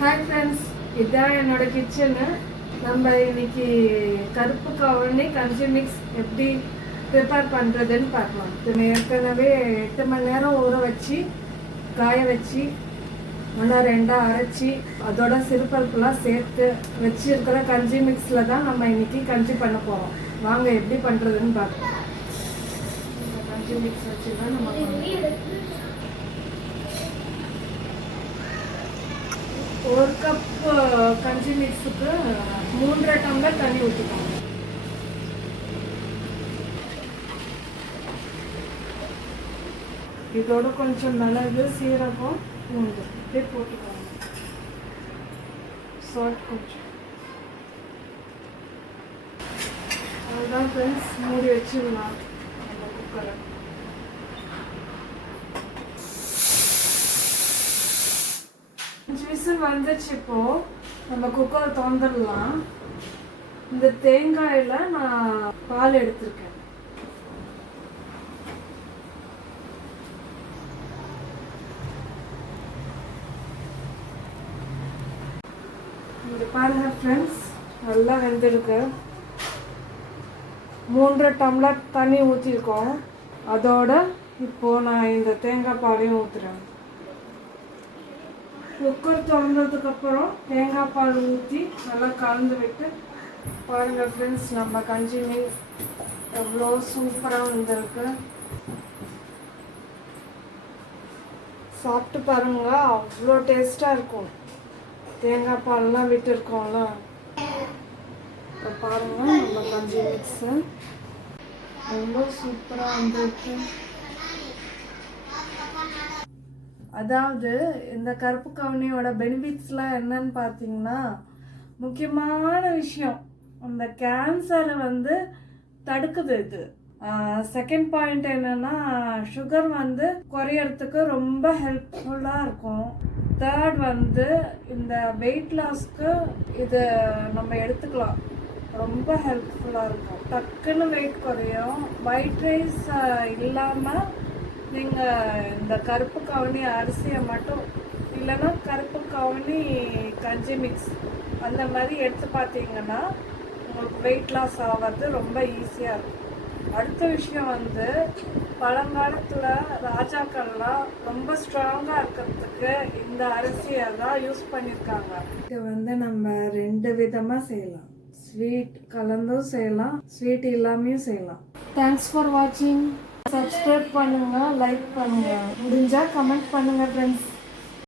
Hi friends, இதுதான் என்னோட kitchen. நம்ம இன்னைக்கு கருப்பு கவுனி கஞ்சி மிக்ஸ் எப்படி ப்ரிப்பேர் பண்ணுறதுன்னு பார்க்கலாம். ஏற்கனவே 8 மணி நேரம் ஊற வச்சு காய வச்சு நல்லா ரெண்டாக அரைச்சி அதோட சிறுபருப்புலாம் சேர்த்து வச்சுருக்கிற கஞ்சி மிக்ஸில் தான் நம்ம இன்னைக்கு கஞ்சி பண்ண போகிறோம். வாங்க எப்படி பண்ணுறதுன்னு பார்க்கலாம். இந்த கஞ்சி மிக்ஸ் வச்சு தான் நம்ம ஒரு கப் கஞ்சி மிக்ஸுக்கு 3 டம்ளர் தண்ணி ஊற்றிக்கோங்க. இதோட கொஞ்சம் மிளகு, சீரகம், பூண்டு இப்படி போட்டுக்கோங்க. சால்ட் கொஞ்சம். அதுதான் ஃப்ரெண்ட்ஸ், மூடி வச்சிடலாம் அந்த குக்கரை. விசில் வந்துச்சு. இப்போ நம்ம குக்கரை திறந்துடலாம். இந்த தேங்காயில நான் பால் எடுத்திருக்கேன். இங்க பாருங்க ஃப்ரெண்ட்ஸ், நல்லா வெந்திருக்கு. 3 டம்ளர் தண்ணி ஊற்றிருக்கோம். அதோட இப்போ நான் இந்த தேங்காய் பாலையும் ஊற்றுறேன். குக்கர் திறந்ததுக்கப்புறம் தேங்காய் பால் ஊற்றி நல்லா கலந்து விட்டு பாருங்கள் ஃப்ரெண்ட்ஸ், நம்ம கஞ்சி மிக்ஸ் எவ்வளோ சூப்பராக வந்திருக்கு. சாப்பிட்டு பாருங்க, அவ்வளோ டேஸ்ட்டாக இருக்கும். தேங்காய் பால்லாம் விட்டுருக்கோம்ல. இப்போ பாருங்கள், நம்ம கஞ்சி மிக்ஸு எவ்வளோ சூப்பராக வந்திருக்கு. அதாவது இந்த கருப்பு கவுனியோட பெனிஃபிட்ஸ்லாம் என்னன்னு பார்த்தீங்கன்னா, முக்கியமான விஷயம் அந்த கேன்சரை தடுக்குது இது. செகண்ட் பாயிண்ட் என்னன்னா, சுகர் குறையறதுக்கு ரொம்ப ஹெல்ப்ஃபுல்லாக இருக்கும். தேர்ட் இந்த வெயிட் லாஸ்க்கு இது நம்ம எடுத்துக்கலாம், ரொம்ப ஹெல்ப்ஃபுல்லாக இருக்கும். டக்குன்னு வெயிட் குறையும். ஒயிட் ரைஸ் இல்லாமல் நீங்கள் இந்த கருப்பு கவுனி அரிசியை மட்டும் இல்லைன்னா கருப்பு கவுனி கஞ்சி மிக்ஸ் அந்த மாதிரி எடுத்து பார்த்தீங்கன்னா உங்களுக்கு வெயிட் லாஸ் ஆகிறது ரொம்ப ஈஸியாக இருக்கும். அடுத்த விஷயம் பழங்காலத்தில் ராஜாக்கள்லாம் ரொம்ப ஸ்ட்ராங்காக இருக்கிறதுக்கு இந்த அரிசியை தான் யூஸ் பண்ணியிருக்காங்க. இது நம்ம 2 விதமாக செய்யலாம். ஸ்வீட் கலந்தும் செய்யலாம், ஸ்வீட் இல்லாமையும் செய்யலாம். தேங்க்ஸ் ஃபார் வாட்சிங். சப்ஸ்கிரைப் பண்ணுங்க, லைக் பண்ணுங்க, முடிஞ்சா கமெண்ட் பண்ணுங்க ஃப்ரெண்ட்ஸ்.